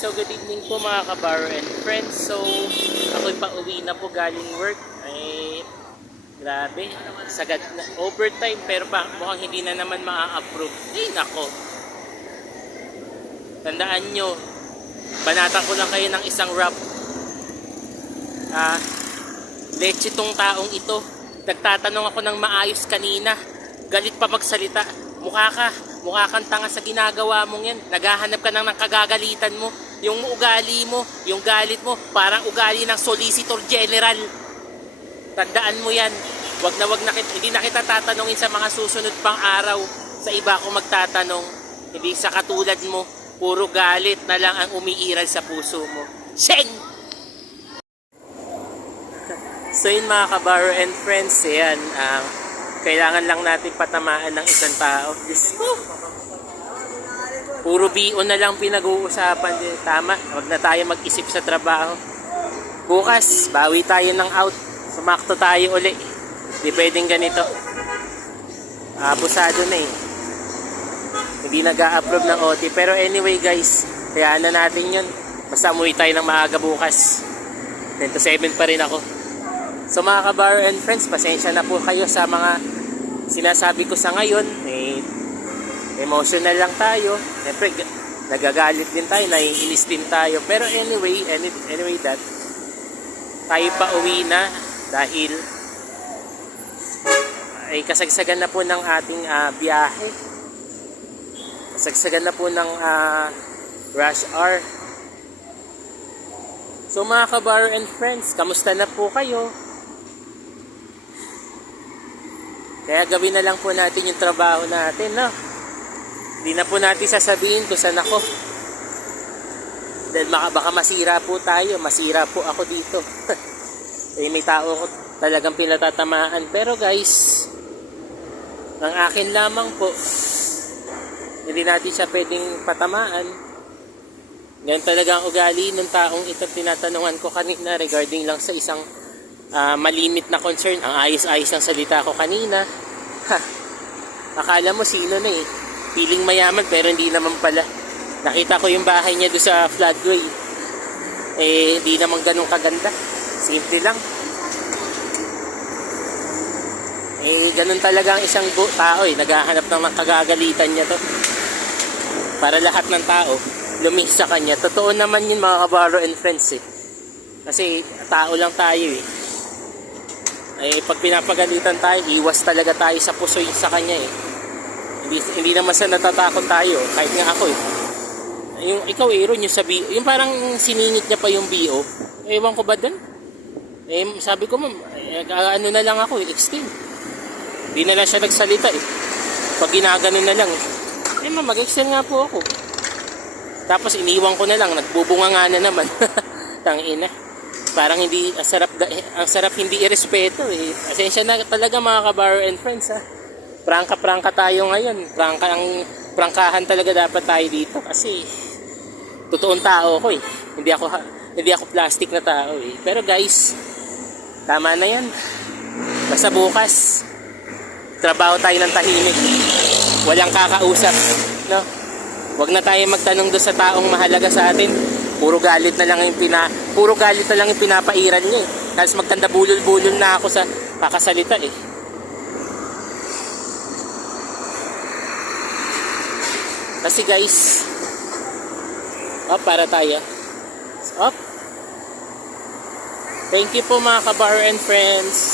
So good evening po mga kabaro and friends. So ako'y pauwi na po galing work. Ay grabe, sagad na overtime pero mukhang hindi na naman maa-approve. Ay nako. Tandaan nyo, banatan ko lang kayo ng isang rap. Leche tong taong ito. Nagtatanong ako ng maayos kanina. Galit pa magsalita. Mukha kang tanga sa ginagawa mong yan. Naghahanap ka ng kagagalitan mo. Yung ugali mo, yung galit mo, parang ugali ng Solicitor General. Tandaan mo yan. Hindi na kita tatanungin sa mga susunod pang araw. Sa iba ako magtatanong. Hindi sa katulad mo, puro galit na lang ang umiiral sa puso mo. Sheng! So yun mga kabaro and friends, yan, kailangan lang natin patamaan ng isang tao. Puro BO na lang pinag-uusapan. Tama, wag na tayo mag-isip sa trabaho. Bukas, bawi tayo ng out. Sumakto tayo uli. Hindi pwedeng ganito. Abusado na eh. Hindi nag-a-approve ng OT. Pero anyway guys, kayaan na natin yun. Basta umuwi tayo ng maaga bukas. 10 to 7 pa rin ako. So mga kabaro and friends, pasensya na po kayo sa mga sinasabi ko sa ngayon. Emotional lang tayo. Siyempre, nagagalit din tayo, naiinis din tayo. Pero anyway that, tayo pa uwi na dahil ay kasagsagan na po ng ating biyahe. Kasagsagan na po ng rush hour. So mga kabaro and friends, kamusta na po kayo? Kaya gawin na lang po natin yung trabaho natin, no? Hindi na po natin sasabihin kung saan ako. Dahil baka masira po tayo. Masira po ako dito. May tao ko talagang pinatatamaan. Pero guys, ang akin lamang po, hindi natin siya pwedeng patamaan. Ganyan talaga ang ugali ng taong ito tinatanungan ko kanina regarding lang sa isang malimit na concern. Ang ayos-ayos ng salita ko kanina. Akala mo sino na eh. Feeling mayaman pero hindi naman pala. Nakita ko yung bahay niya doon sa floodway. Hindi naman ganun kaganda. Simple lang. Ganun talaga ang isang tao eh. Naghahanap ng kagagalitan niya to. Para lahat ng tao lumihis sa kanya. Totoo naman yun mga kabaro and friends eh. Kasi tao lang tayo eh. Pag pinapagalitan tayo, iwas talaga tayo sa puso sa kanya eh. Hindi naman sa natatakot tayo, kahit nga ako eh. Yung ikaw Aaron, yung sabi, yung parang siningit niya pa yung BO. Ewan ko ba doon? Sabi ko ano na lang ako extend. Hindi na lang siya nagsalita eh. Pag ginaganon na lang mag-extend nga po ako. Tapos iniwan ko na lang, nagbubunga nga na naman. Tangina. Parang hindi, ang sarap hindi irespeto eh. Asensya na talaga mga kabaro and friends ha. Prangka tayo ngayon. Prangkahan talaga dapat tayo dito kasi totoong tao ko eh. Hindi ako plastic na tao eh. Pero guys, tama na yan. Basta bukas, trabaho tayo ng tahimik. Walang kakausap, no? Huwag na tayo magtanong doon sa taong mahalaga sa atin. Puro galit na lang yung pinapairan niya eh. Tapos magtanda bulol-bulol na ako sa kakasalita eh. Kasi guys, para tayo. Thank you po mga kabaro and friends.